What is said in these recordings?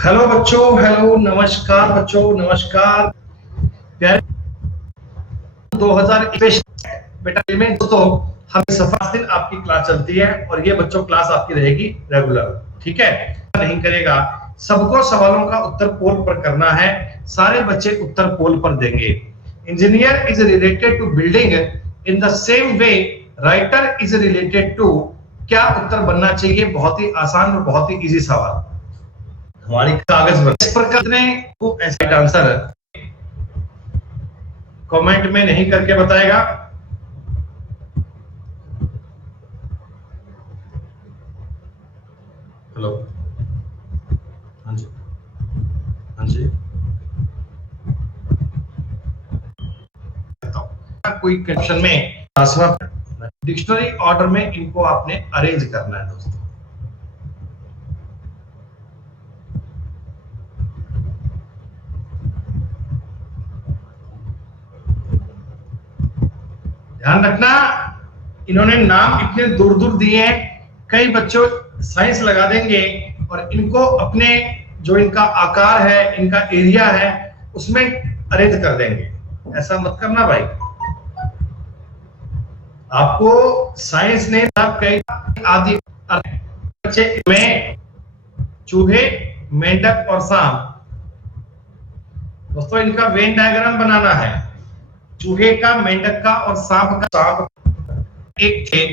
Hello बच्चों, hello, नमस्कार बच्चों, नमस्कार प्यारे 2021 बेटा में दोस्तों हम सफा दिन आपकी क्लास चलती है और ये बच्चों क्लास आपकी रहेगी रेगुलर। ठीक है, नहीं करेगा, सबको सवालों का उत्तर पोल पर करना है, सारे बच्चे उत्तर पोल पर देंगे। Engineer is related to building in the same way writer is related to, क्या उत्तर बनना चाहिए? बहुत ही आसान और बहुत ही इजी सवाल हमारी कागज पर इस प्रकार ने वो ऐसा आंसर कमेंट में नहीं करके बताएगा। हेलो, हाँ जी, हाँ जी, कोई क्वेश्चन में डिक्शनरी ऑर्डर में इनको आपने अरेंज करना है दोस्तों। ध्यान रखना, इन्होंने नाम इतने दूर दूर दिए हैं, कई बच्चों साइंस लगा देंगे और इनको अपने जो इनका आकार है, इनका एरिया है, उसमें अरेंज कर देंगे। ऐसा मत करना भाई। आपको साइंस ने कई आदि बच्चे में चूहे, मेंढक और सांप, दोस्तों इनका वेन डायग्राम बनाना है, चूहे का, मेंढक का और सांप का। सांप एक थे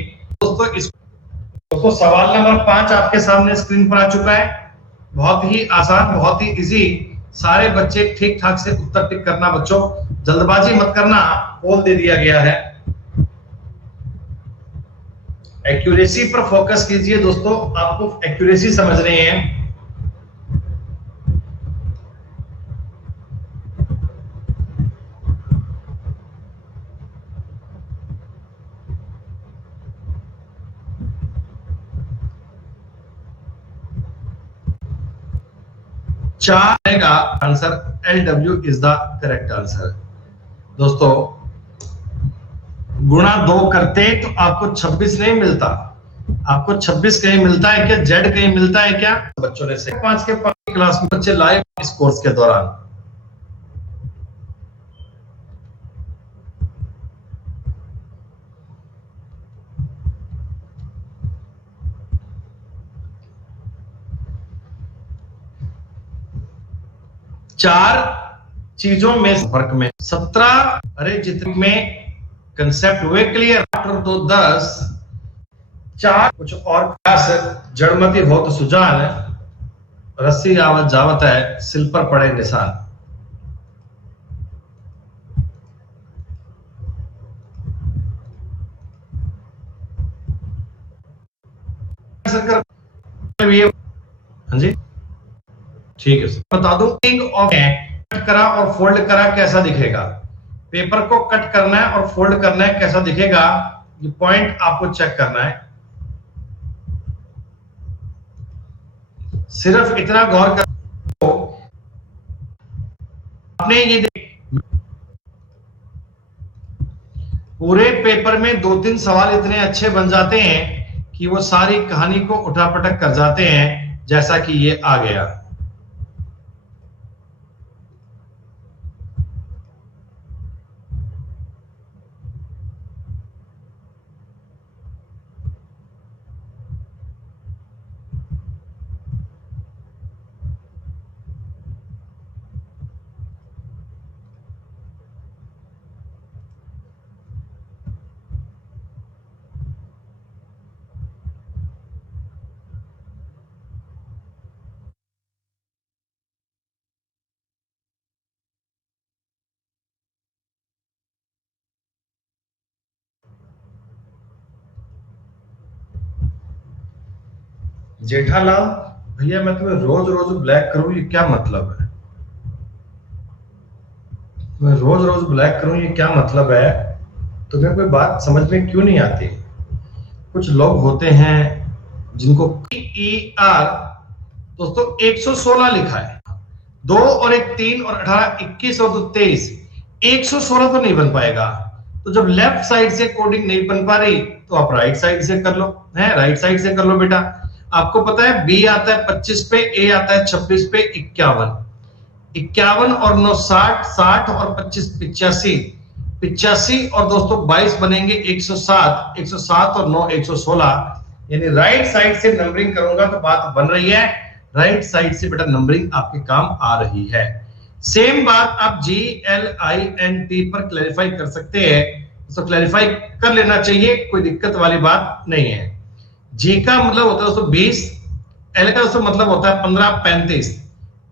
दोस्तों। दोस्तों सवाल नंबर 5 आपके सामने स्क्रीन पर आ चुका है। बहुत ही आसान, बहुत ही इजी, सारे बच्चे ठीक ठाक से उत्तर टिक करना बच्चों, जल्दबाजी मत करना, पोल दे दिया गया है। एक्यूरेसी पर फोकस कीजिए दोस्तों, आपको एक्यूरेसी समझ रहे हैं। चार का answer LW is the correct answer. दोस्तों गुणा 2 करते तो आपको 26 नहीं मिलता, आपको 26 कहीं मिलता है क्या? जेड कहीं मिलता है क्या? बच्चों ने से 5 के 5 क्लास में बच्चे लाइव इस कोर्स के दौरान चार चीजों में संपर्क में 17, अरे जितने में कंसेप्ट हुए क्लियर। तो 10, 4 कुछ और खास, जड़मती हो तो सुजान, रस्सी आवत जावत है, सिल पर पड़े निशान। हाँ जी, ठीक है सर, बता दो कट करा और फोल्ड करा कैसा दिखेगा? पेपर को कट करना है और फोल्ड करना है, कैसा दिखेगा? ये पॉइंट आपको चेक करना है। सिर्फ इतना गौर करो, आपने ये पूरे पेपर में 2-3 सवाल इतने अच्छे बन जाते हैं कि वो सारी कहानी को उठापटक कर जाते हैं, जैसा कि ये आ गया। जेठालाल भैया, मैं तुम्हें रोज रोज ब्लैक करूं, ये क्या मतलब है? मैं रोज रोज ब्लैक करूं, ये क्या मतलब है? तुम्हें कोई बात समझ में क्यों नहीं आती? कुछ लोग होते हैं जिनको PER दोस्तों 116 लिखा है, 2 और 1 3 और 18 21 और 2 23, 116 तो नहीं बन पाएगा। तो जब लेफ्ट साइड से कोडिंग नहीं बन पा रही तो आप राइट साइड से कर लो, है राइट साइड से कर लो बेटा। आपको पता है बी आता है 25 पे, ए आता है 26 पे, 51, 51 और 9 60, 60 और 25 85, 85 और दोस्तों 22 बनेंगे 107, 107 और 9 116, यानी राइट साइड से नंबरिंग करूंगा तो बात बन रही है, राइट साइड से बेटा नंबरिंग आपके काम आ रही है। सेम बात आप GLINT पर क्लैरिफाई कर सकते हैं, तो क्लैरिफाई कर लेना चाहिए, कोई दिक्कत वाली बात नहीं है। जी का मतलब होता है दोस्तों 20, एल का दोस्तों मतलब होता है 15, 35,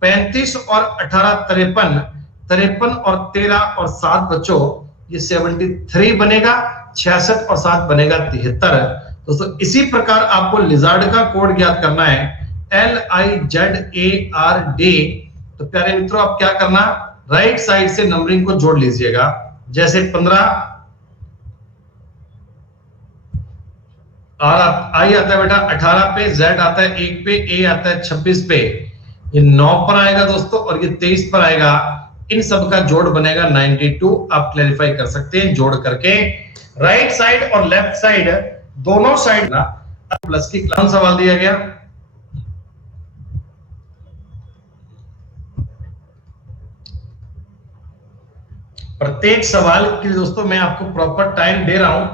35 और 18 53, 53 और 13 और 7 बच्चों ये 73 बनेगा, 66 और 7 बनेगा 73। दोस्तों इसी प्रकार आपको लिजार्ड का कोड ज्ञात करना है, LIZARD। तो प्यारे मित्रों आप क्या करना, राइट साइड से नंबरिंग को जोड़ लीजिएगा, जैसे 15 आई आता है बेटा 18 पे, Z आता है 1 पे, A आता है 26 पे, ये 9 पर आएगा दोस्तों और ये 23 पर आएगा, इन सब का जोड़ बनेगा 92। आप क्लैरिफाई कर सकते हैं जोड़ करके, राइट साइड और लेफ्ट साइड दोनों साइड ना प्लस की क्लास सवाल दिया गया। प्रत्येक सवाल के लिए दोस्तों मैं आपको प्रॉपर टाइम दे रहा हूं,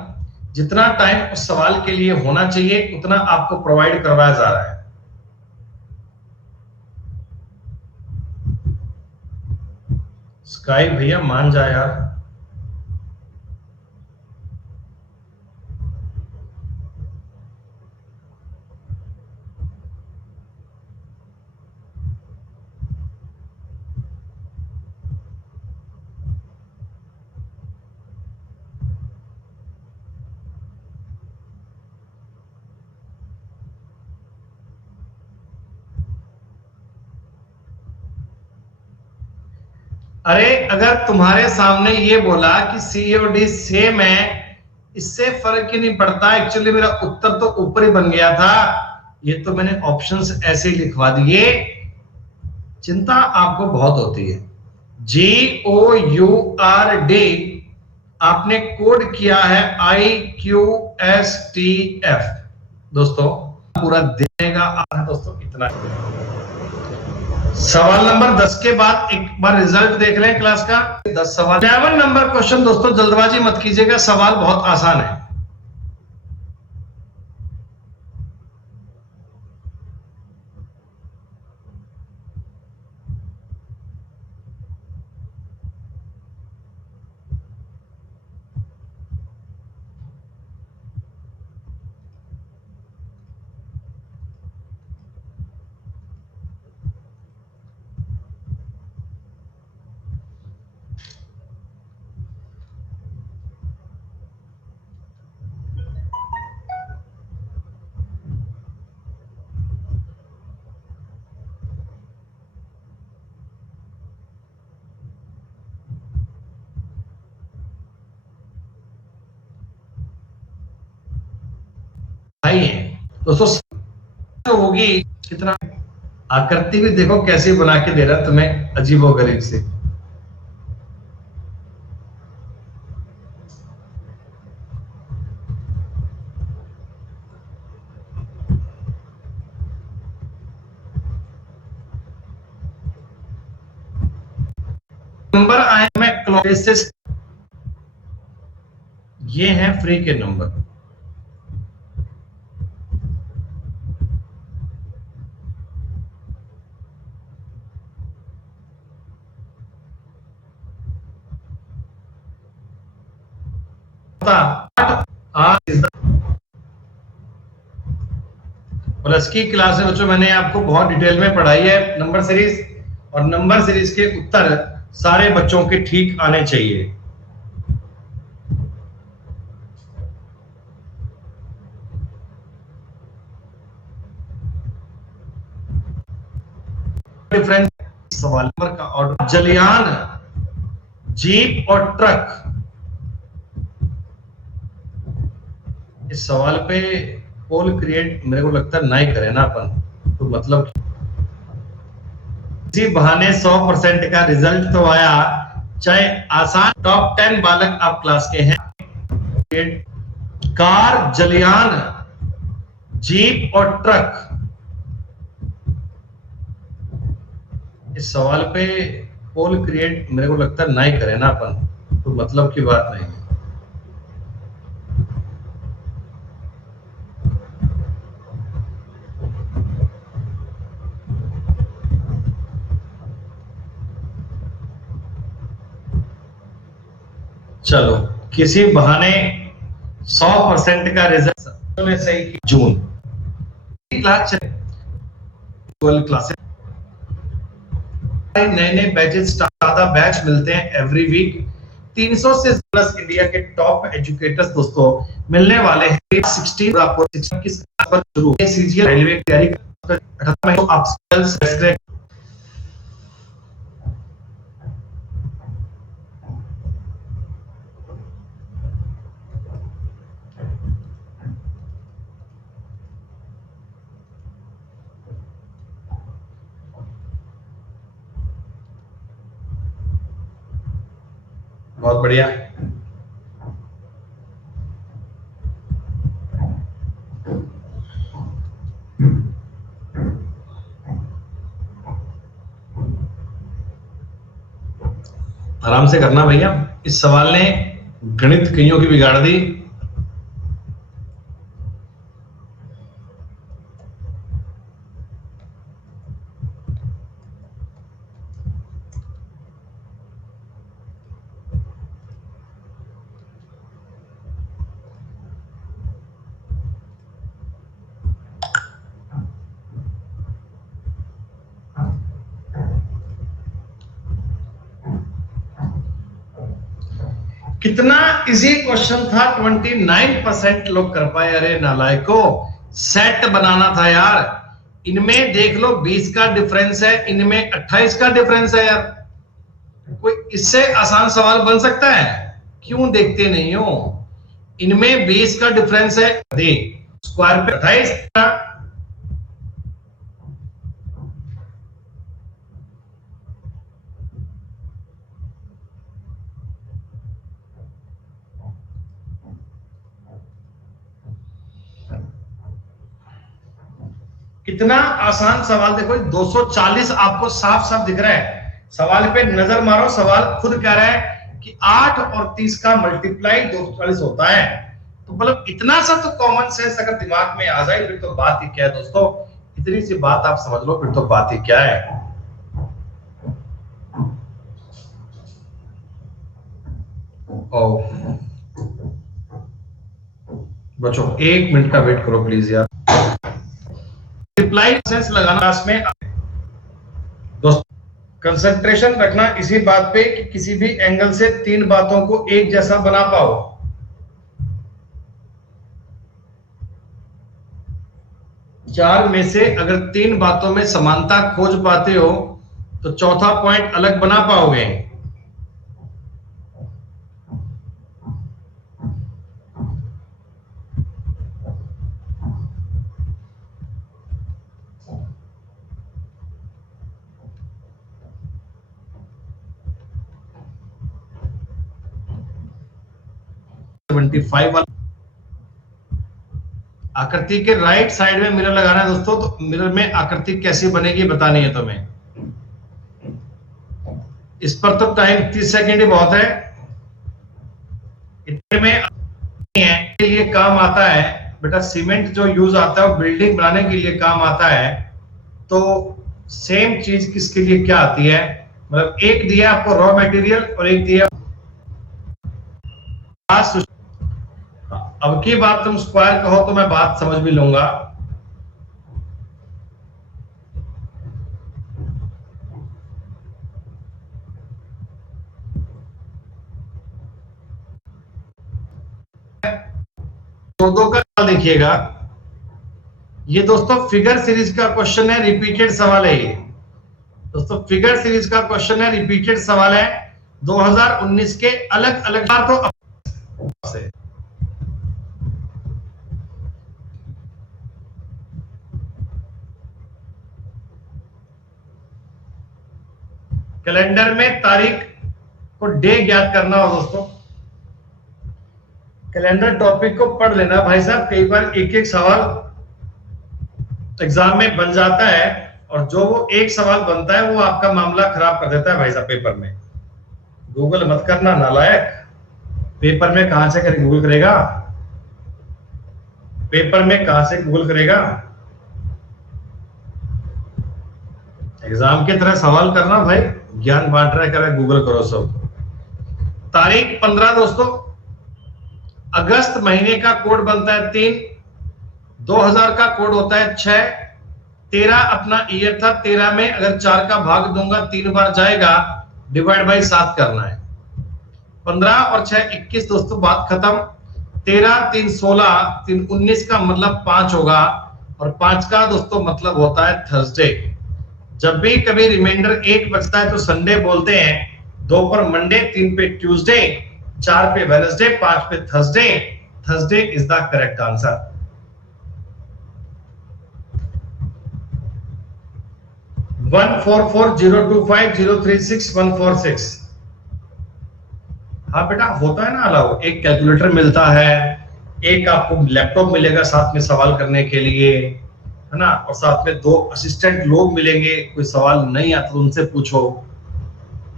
जितना टाइम उस सवाल के लिए होना चाहिए उतना आपको प्रोवाइड करवाया जा रहा है। स्काई भैया मान जा यार, अरे अगर तुम्हारे सामने ये बोला कि COD सेम है, इससे फर्क ही नहीं पड़ता, एक्चुअली मेरा उत्तर तो ऊपर ही बन गया था, ये तो मैंने ऑप्शंस ऐसे ही लिखवा दिए, चिंता आपको बहुत होती है। GOURD आपने कोड किया है IQSTF, दोस्तों पूरा देगा दोस्तों इतना। सवाल नंबर 10 के बाद एक बार रिजल्ट देख लें क्लास का। 10 सवाल, 11 नंबर क्वेश्चन दोस्तों, जल्दबाजी मत कीजिएगा, सवाल बहुत आसान है। दोस्तों होगी कितना, आकृति भी देखो कैसे बना के दे रहा तुम्हें अजीबोगरीब से। नंबर आए में क्लोजेस्ट, ये हैं फ्री के नंबर, प्लस की क्लास में बच्चों मैंने आपको बहुत डिटेल में पढ़ाई है नंबर सीरीज, और नंबर सीरीज के उत्तर सारे बच्चों के ठीक आने चाहिए। डिफरेंस सवाल नंबर का ऑर्डर, जलयान, जीप और ट्रक, इस सवाल पे पोल क्रिएट मेरे को लगता है नहीं करे ना अपन, तो मतलब इसी बहाने 100% का रिजल्ट तो आया, चाहे आसान। टॉप 10 बालक आप क्लास के हैं। कार, जलयान, जीप और ट्रक इस सवाल पे पोल क्रिएट मेरे को लगता है ना ही करें ना अपन, तो मतलब की बात नहीं है। चलो, किसी बहाने 100% का रिजल्ट ने सही की। जून क्लास, 12 क्लासेस, नए नए बैचेस, ज्यादा बैच मिलते हैं एवरी वीक। 300 से प्लस इंडिया के टॉप एजुकेटर्स दोस्तों मिलने वाले हैं। 16 आपको 16 की शुरू सीजीएल रेलवे की तैयारी कर 78 में, तो आप बहुत बढ़िया। आराम से करना भैया, इस सवाल ने गणित कईयों की बिगाड़ दी। कितना इजी क्वेश्चन था, 29% लोग कर पाए। अरे नालायको, सेट बनाना था यार। इनमें देख लो 20 का डिफरेंस है, इनमें 28 का डिफरेंस है यार। कोई इससे आसान सवाल बन सकता है? क्यों देखते नहीं हो? इनमें 20 का डिफरेंस है, दे स्क्वायर पे 28 का। कितना आसान सवाल देखो, 240 आपको साफ साफ दिख रहा है। सवाल पे नजर मारो, सवाल खुद कह रहा है कि 8 और 30 का मल्टीप्लाई 240 होता है। तो मतलब इतना सा तो कॉमन सेंस अगर दिमाग में आ जाए फिर तो बात ही क्या है दोस्तों। इतनी सी बात आप समझ लो फिर तो बात ही क्या है। ओ बच्चों 1 मिनट का वेट करो प्लीज यार। मल्टीप्लाई सेंस लगाना क्लास में दोस्तों, कंसंट्रेशन रखना इसी बात पे कि किसी भी एंगल से 3 बातों को एक जैसा बना पाओ। चार में से अगर 3 बातों में समानता खोज पाते हो तो चौथा पॉइंट अलग बना पाओगे। आकृति के राइट साइड में मिरर लगाना है दोस्तों, तो मिरर में आकृति कैसी बनेगी बतानी है तुम्हें। इस पर तो टाइम 30 सेकेंड ही बहुत है। इतने में है के लिए काम आता है बेटा। सीमेंट जो यूज आता है वो बिल्डिंग बनाने के लिए काम आता है। तो सेम चीज किसके लिए क्या आती है, मतलब एक दिया आपको रॉ मटेरियल और एक दिया। अब की बात तुम स्क्वायर कहो तो मैं बात समझ भी लूंगा। दो का देखिएगा, ये दोस्तों फिगर सीरीज का क्वेश्चन है, रिपीटेड सवाल है ये दोस्तों। फिगर सीरीज का क्वेश्चन है, रिपीटेड सवाल है 2019 के अलग अलग तो से। कैलेंडर में तारीख को डे ज्ञात करना हो दोस्तों। कैलेंडर टॉपिक को पढ़ लेना भाई साहब, कई बार एक एक सवाल एग्जाम में बन जाता है और जो वो एक सवाल बनता है वो आपका मामला खराब कर देता है भाई साहब पेपर में। गूगल मत करना नालायक, पेपर में कहां से गूगल करेगा, पेपर में कहां से गूगल करेगा। एग्जाम की तरह सवाल करना भाई, ज्ञान बांट रहा है, कर गूगल करो सब। तारीख 15 दोस्तों, अगस्त महीने का कोड बनता है 3, 2000 का कोड होता है 6, 13 अपना ईयर था, 13 में अगर 4 का भाग दूंगा 3 बार जाएगा, डिवाइड बाई 7 करना है। 15 और 6 21 दोस्तों, बात खत्म। 13 3 16, 3 19 का मतलब 5 होगा, और 5 का दोस्तों मतलब होता है थर्सडे। जब भी कभी रिमाइंडर 1 बचता है तो संडे बोलते हैं, 2 पर मंडे, 3 पे ट्यूसडे, 4 पे वेडनेसडे, 5 पे Thursday. Thursday is the correct answer. One 44025036146। हाँ बेटा, होता है ना अलाउ, एक कैलकुलेटर मिलता है, एक आपको लैपटॉप मिलेगा साथ में सवाल करने के लिए, है ना, और साथ में 2 असिस्टेंट लोग मिलेंगे, कोई सवाल नहीं आता तो उनसे पूछो।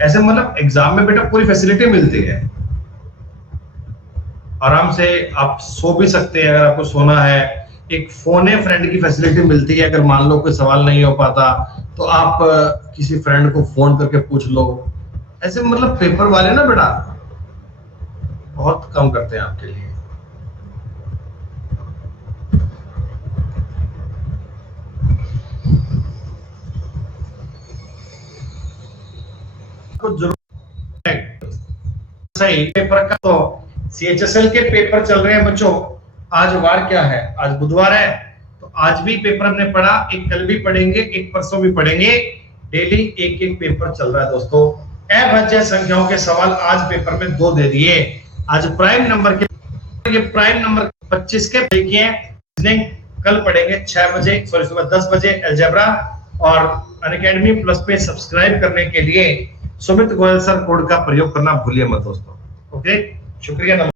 ऐसे मतलब एग्जाम में बेटा पूरी फैसिलिटी मिलती है, आराम से आप सो भी सकते हैं अगर आपको सोना है। एक फोन है फ्रेंड की फैसिलिटी मिलती है, अगर मान लो कोई सवाल नहीं हो पाता तो आप किसी फ्रेंड को फोन करके पूछ लो। ऐसे मतलब पेपर वाले ना बेटा बहुत कम करते हैं आपके लिए। जरूर सही पेपर का, तो सीएचएसएल के पेपर चल रहे हैं बच्चों। आज वार क्या है, आज बुधवार है, तो आज भी पेपर हमने पढ़ा, एक कल भी पढ़ेंगे, एक परसों भी पढ़ेंगे। डेली एक एक पेपर चल रहा है दोस्तों। अभाज्य संख्याओं के सवाल आज पेपर में 2 दे दिए। आज प्राइम नंबर के, ये प्राइम नंबर 25 के देखिए, कल पढ़ेंगे 6 बजे, सॉरी सुबह 10 बजे अलजेब्रा। और अनअकैडमी प्लस पे सब्सक्राइब करने के लिए सुमित गोयल सर कोड का प्रयोग करना भूलिए मत दोस्तों। ओके, शुक्रिया।